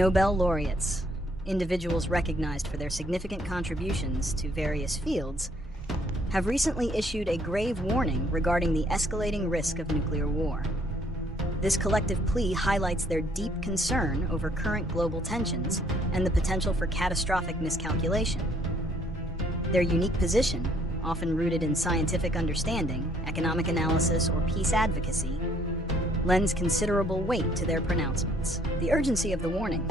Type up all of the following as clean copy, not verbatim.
Nobel laureates, individuals recognized for their significant contributions to various fields, have recently issued a grave warning regarding the escalating risk of nuclear war. This collective plea highlights their deep concern over current global tensions and the potential for catastrophic miscalculation. Their unique position, often rooted in scientific understanding, economic analysis, or peace advocacy, lends considerable weight to their pronouncements. The urgency of the warning.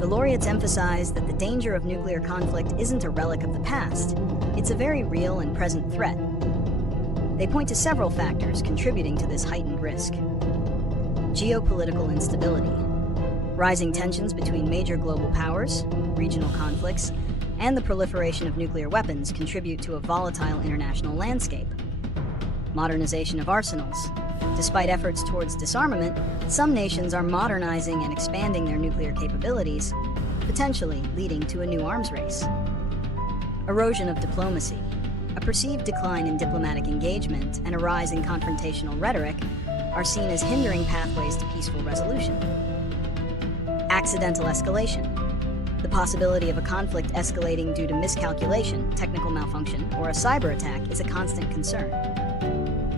The laureates emphasize that the danger of nuclear conflict isn't a relic of the past, it's a very real and present threat. They point to several factors contributing to this heightened risk. Geopolitical instability. Rising tensions between major global powers, regional conflicts, and the proliferation of nuclear weapons contribute to a volatile international landscape. Modernization of arsenals. Despite efforts towards disarmament, some nations are modernizing and expanding their nuclear capabilities, potentially leading to a new arms race. Erosion of diplomacy. A perceived decline in diplomatic engagement and a rise in confrontational rhetoric are seen as hindering pathways to peaceful resolution. Accidental escalation. The possibility of a conflict escalating due to miscalculation, technical malfunction, or a cyber attack is a constant concern.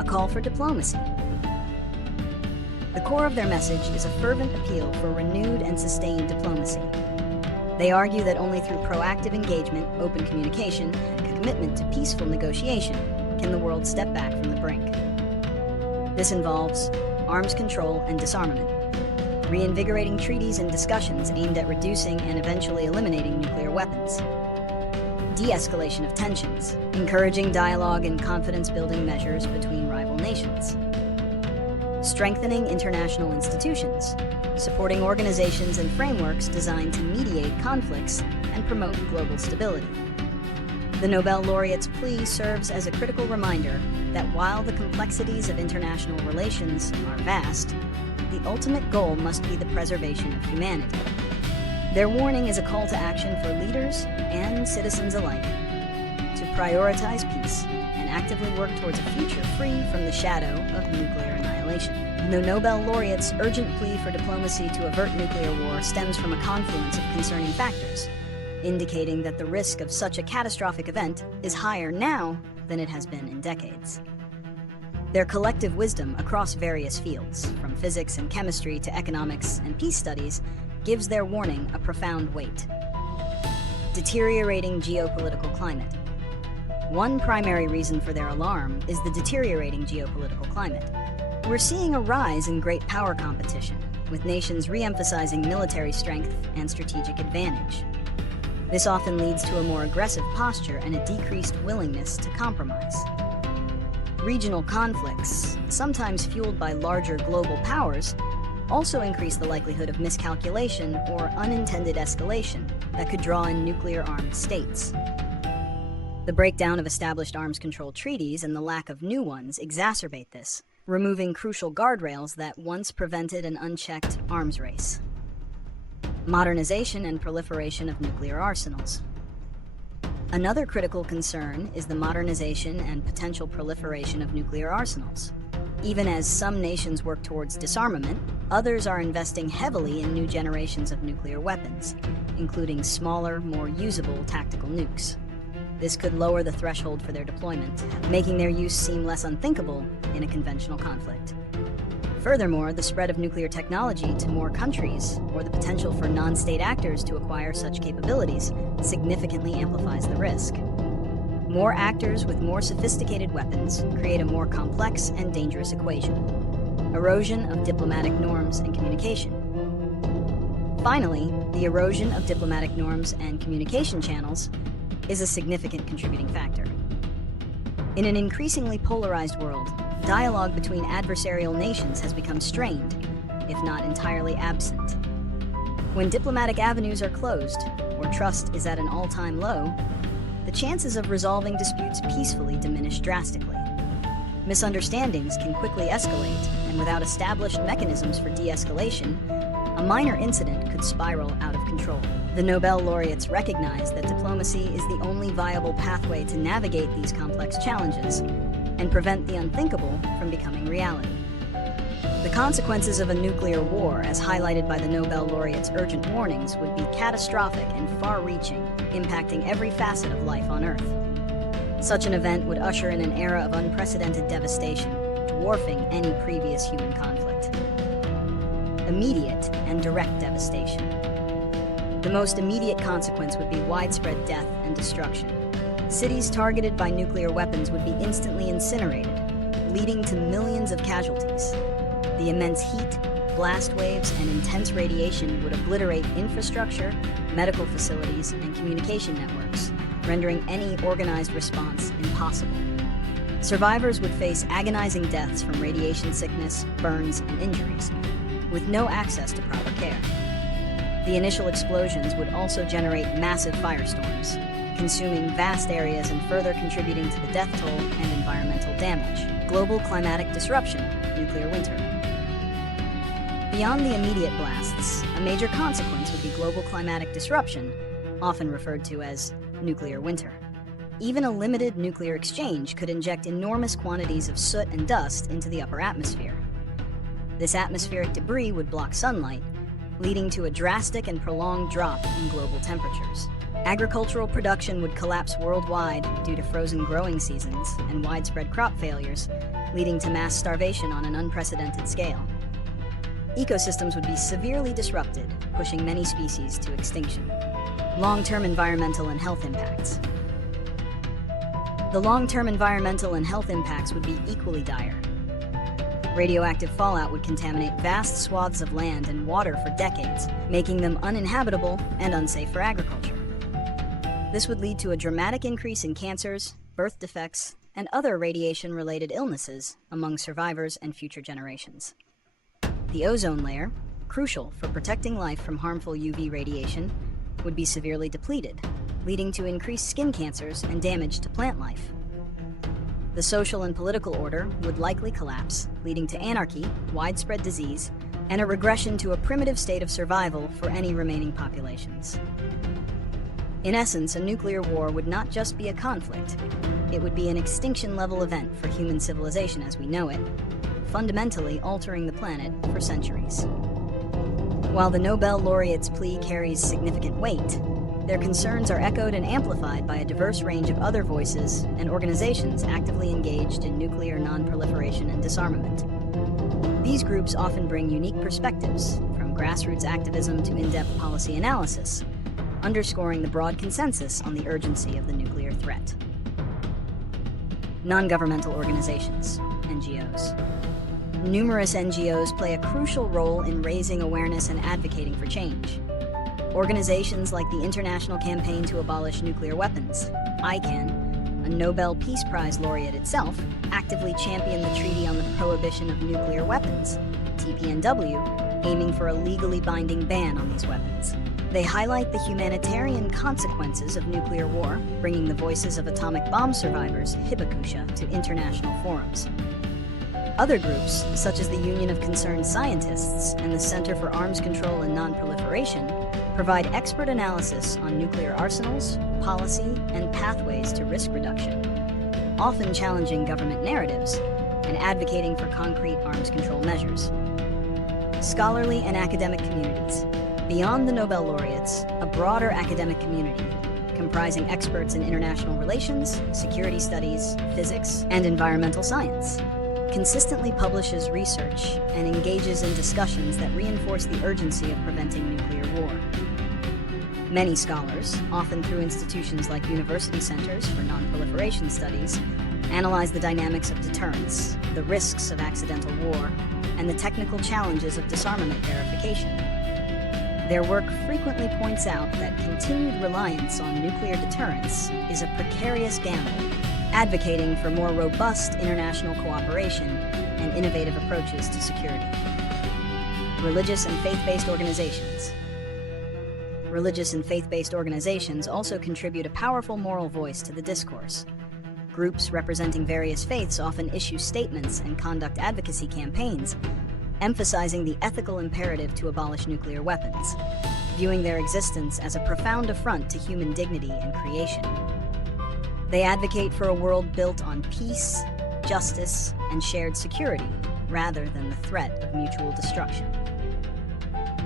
A call for diplomacy. The core of their message is a fervent appeal for renewed and sustained diplomacy. They argue that only through proactive engagement, open communication, commitment to peaceful negotiation can the world step back from the brink. This involves arms control and disarmament, reinvigorating treaties and discussions aimed at reducing and eventually eliminating nuclear weapons, de-escalation of tensions, encouraging dialogue and confidence-building measures between rival nations, strengthening international institutions, supporting organizations and frameworks designed to mediate conflicts and promote global stability. The Nobel laureates' plea serves as a critical reminder that while the complexities of international relations are vast, the ultimate goal must be the preservation of humanity. Their warning is a call to action for leaders and citizens alike to prioritize peace and actively work towards a future free from the shadow of nuclear annihilation. The Nobel laureates' urgent plea for diplomacy to avert nuclear war stems from a confluence of concerning factors, indicating that the risk of such a catastrophic event is higher now than it has been in decades. Their collective wisdom across various fields, from physics and chemistry to economics and peace studies, gives their warning a profound weight. Deteriorating geopolitical climate. One primary reason for their alarm is the deteriorating geopolitical climate. We're seeing a rise in great power competition, with nations re-emphasizing military strength and strategic advantage. This often leads to a more aggressive posture and a decreased willingness to compromise. Regional conflicts, sometimes fueled by larger global powers, also increase the likelihood of miscalculation or unintended escalation that could draw in nuclear-armed states. The breakdown of established arms control treaties and the lack of new ones exacerbate this, removing crucial guardrails that once prevented an unchecked arms race. Modernization and proliferation of nuclear arsenals. Another critical concern is the modernization and potential proliferation of nuclear arsenals. Even as some nations work towards disarmament, others are investing heavily in new generations of nuclear weapons, including smaller, more usable tactical nukes. This could lower the threshold for their deployment, making their use seem less unthinkable in a conventional conflict. Furthermore, the spread of nuclear technology to more countries, or the potential for non-state actors to acquire such capabilities, significantly amplifies the risk. More actors with more sophisticated weapons create a more complex and dangerous equation. Erosion of diplomatic norms and communication. Finally, the erosion of diplomatic norms and communication channels is a significant contributing factor. In an increasingly polarized world, dialogue between adversarial nations has become strained, if not entirely absent. When diplomatic avenues are closed, or trust is at an all-time low, the chances of resolving disputes peacefully diminish drastically. Misunderstandings can quickly escalate, and without established mechanisms for de-escalation, a minor incident could spiral out of control. The Nobel laureates recognize that diplomacy is the only viable pathway to navigate these complex challenges and prevent the unthinkable from becoming reality. The consequences of a nuclear war, as highlighted by the Nobel Laureates' urgent warnings, would be catastrophic and far-reaching, impacting every facet of life on Earth. Such an event would usher in an era of unprecedented devastation, dwarfing any previous human conflict. Immediate and direct devastation. The most immediate consequence would be widespread death and destruction. Cities targeted by nuclear weapons would be instantly incinerated, leading to millions of casualties. The immense heat, blast waves, and intense radiation would obliterate infrastructure, medical facilities, and communication networks, rendering any organized response impossible. Survivors would face agonizing deaths from radiation sickness, burns, and injuries, with no access to proper care. The initial explosions would also generate massive firestorms, consuming vast areas and further contributing to the death toll and environmental damage. Global climatic disruption, nuclear winter. Beyond the immediate blasts, a major consequence would be global climatic disruption, often referred to as nuclear winter. Even a limited nuclear exchange could inject enormous quantities of soot and dust into the upper atmosphere. This atmospheric debris would block sunlight, leading to a drastic and prolonged drop in global temperatures. Agricultural production would collapse worldwide due to frozen growing seasons and widespread crop failures, leading to mass starvation on an unprecedented scale. Ecosystems would be severely disrupted, pushing many species to extinction. Long-term environmental and health impacts. The long-term environmental and health impacts would be equally dire. Radioactive fallout would contaminate vast swaths of land and water for decades, making them uninhabitable and unsafe for agriculture. This would lead to a dramatic increase in cancers, birth defects, and other radiation-related illnesses among survivors and future generations. The ozone layer, crucial for protecting life from harmful UV radiation, would be severely depleted, leading to increased skin cancers and damage to plant life. The social and political order would likely collapse, leading to anarchy, widespread disease, and a regression to a primitive state of survival for any remaining populations. In essence, a nuclear war would not just be a conflict, it would be an extinction-level event for human civilization as we know it, fundamentally altering the planet for centuries. While the Nobel Laureates' plea carries significant weight, their concerns are echoed and amplified by a diverse range of other voices and organizations actively engaged in nuclear non-proliferation and disarmament. These groups often bring unique perspectives, from grassroots activism to in-depth policy analysis, underscoring the broad consensus on the urgency of the nuclear threat. Non-governmental organizations, NGOs. Numerous NGOs play a crucial role in raising awareness and advocating for change. Organizations like the International Campaign to Abolish Nuclear Weapons, ICAN, a Nobel Peace Prize laureate itself, actively championed the Treaty on the Prohibition of Nuclear Weapons, TPNW, aiming for a legally binding ban on these weapons. They highlight the humanitarian consequences of nuclear war, bringing the voices of atomic bomb survivors, hibakusha, to international forums. Other groups, such as the Union of Concerned Scientists and the Center for Arms Control and Non-Proliferation, provide expert analysis on nuclear arsenals, policy, and pathways to risk reduction, often challenging government narratives and advocating for concrete arms control measures. Scholarly and academic communities. Beyond the Nobel laureates, a broader academic community, comprising experts in international relations, security studies, physics, and environmental science, consistently publishes research and engages in discussions that reinforce the urgency of preventing nuclear war. Many scholars, often through institutions like university centers for non-proliferation studies, analyze the dynamics of deterrence, the risks of accidental war, and the technical challenges of disarmament verification. Their work frequently points out that continued reliance on nuclear deterrence is a precarious gamble, advocating for more robust international cooperation and innovative approaches to security. Religious and faith-based organizations. Religious and faith-based organizations also contribute a powerful moral voice to the discourse. Groups representing various faiths often issue statements and conduct advocacy campaigns, emphasizing the ethical imperative to abolish nuclear weapons, viewing their existence as a profound affront to human dignity and creation. They advocate for a world built on peace, justice, and shared security, rather than the threat of mutual destruction.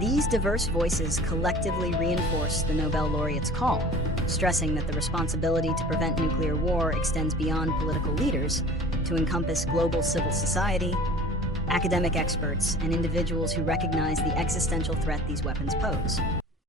These diverse voices collectively reinforce the Nobel laureates' call, stressing that the responsibility to prevent nuclear war extends beyond political leaders to encompass global civil society, academic experts, and individuals who recognize the existential threat these weapons pose.